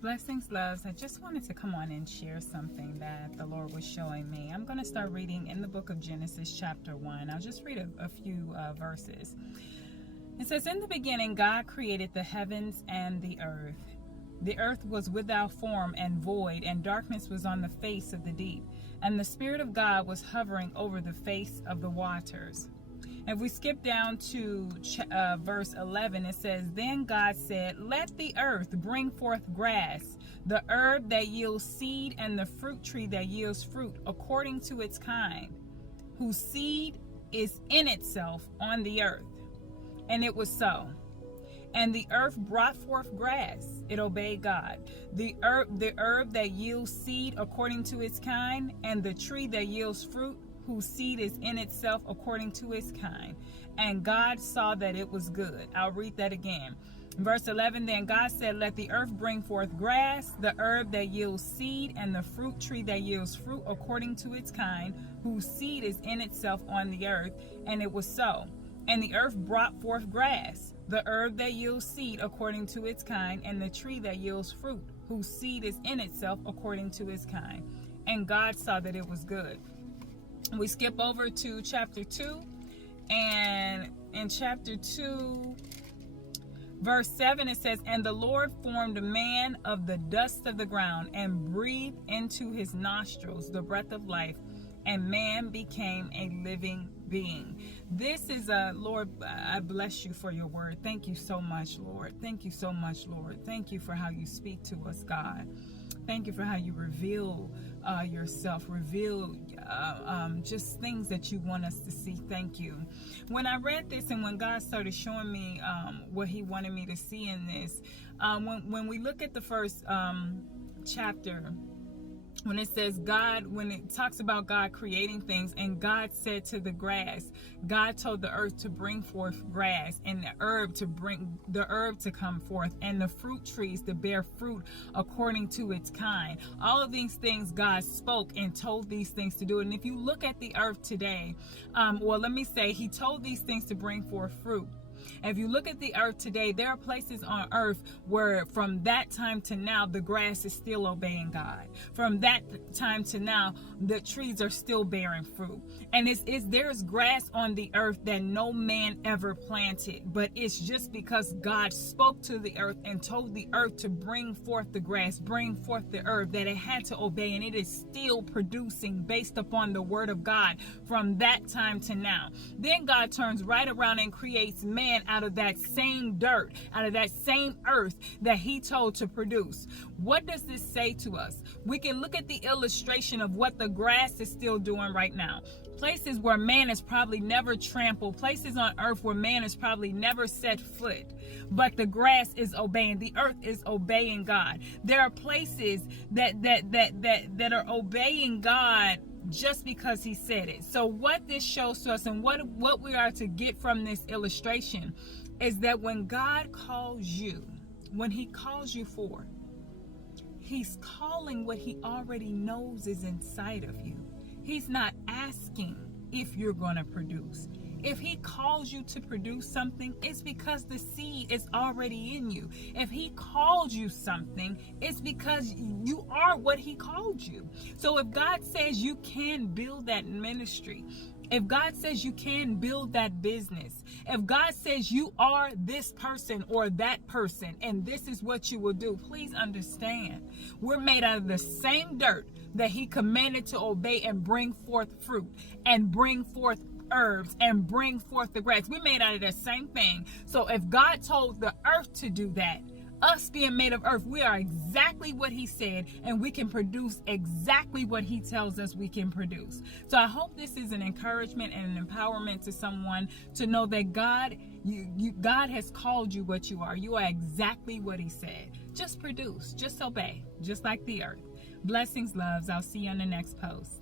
Blessings, loves. I just wanted to come on and share something that the Lord was showing me. I'm going to start reading in the book of Genesis, chapter 1. I'll just read a few verses. It says, "In the beginning, God created the heavens and the earth. The earth was without form and void, and darkness was on the face of the deep. And the Spirit of God was hovering over the face of the waters." If we skip down to verse 11, it says, "Then God said, let the earth bring forth grass, the herb that yields seed, and the fruit tree that yields fruit according to its kind, whose seed is in itself on the earth. And it was so. And the earth brought forth grass. It obeyed God. The herb that yields seed according to its kind, and the tree that yields fruit, whose seed is in itself according to its kind. And God saw that it was good." I'll read that again. Verse 11, "Then God said, let the earth bring forth grass, the herb that yields seed, and the fruit tree that yields fruit according to its kind, whose seed is in itself on the earth. And it was so. And the earth brought forth grass, the herb that yields seed according to its kind, and the tree that yields fruit, whose seed is in itself according to its kind. And God saw that it was good." We skip over to chapter 2, and in chapter 2, verse 7, it says, "And the Lord formed a man of the dust of the ground and breathed into his nostrils the breath of life, and man became a living being." This is Lord, I bless you for your word. Thank you so much, Lord. Thank you so much, Lord. Thank you for how you speak to us, God. Thank you for how you reveal yourself, reveal just things that you want us to see. Thank you. When I read this and when God started showing me what he wanted me to see in this, when we look at the first chapter, when it says God, when it talks about God creating things, and God said to the grass, God told the earth to bring forth grass, and the herb to come forth, and the fruit trees to bear fruit according to its kind. All of these things God spoke and told these things to do. And if you look at the earth today, he told these things to bring forth fruit. If you look at the earth today, there are places on earth where from that time to now, the grass is still obeying God. From that time to now, the trees are still bearing fruit. And there's grass on the earth that no man ever planted, but it's just because God spoke to the earth and told the earth to bring forth the grass, bring forth the herb, that it had to obey, and it is still producing based upon the word of God from that time to now. Then God turns right around and creates man out of that same dirt, out of that same earth that he told to produce. What does this say to us? We can look at the illustration of what the grass is still doing right now. Places where man has probably never trampled, places on earth where man has probably never set foot, but the grass is obeying, the earth is obeying God. There are places that are obeying God just because he said it. So what this shows to us, and what we are to get from this illustration, is that when God calls you, when he calls you forth, he's calling what he already knows is inside of you. He's not asking if you're going to produce. If he calls you to produce something, it's because the seed is already in you. If he called you something, it's because you are what he called you. So if God says you can build that ministry, if God says you can build that business, if God says you are this person or that person, and this is what you will do, please understand, we're made out of the same dirt that he commanded to obey and bring forth fruit and bring forth herbs and bring forth the grass. We made out of the same thing. So if God told the earth to do that, us being made of earth, we are exactly what he said, and we can produce exactly what he tells us we can produce. So I hope this is an encouragement and an empowerment to someone to know that God has called you what you are. You are exactly what he said. Just produce, just obey, just like the earth. Blessings, loves. I'll see you on the next post.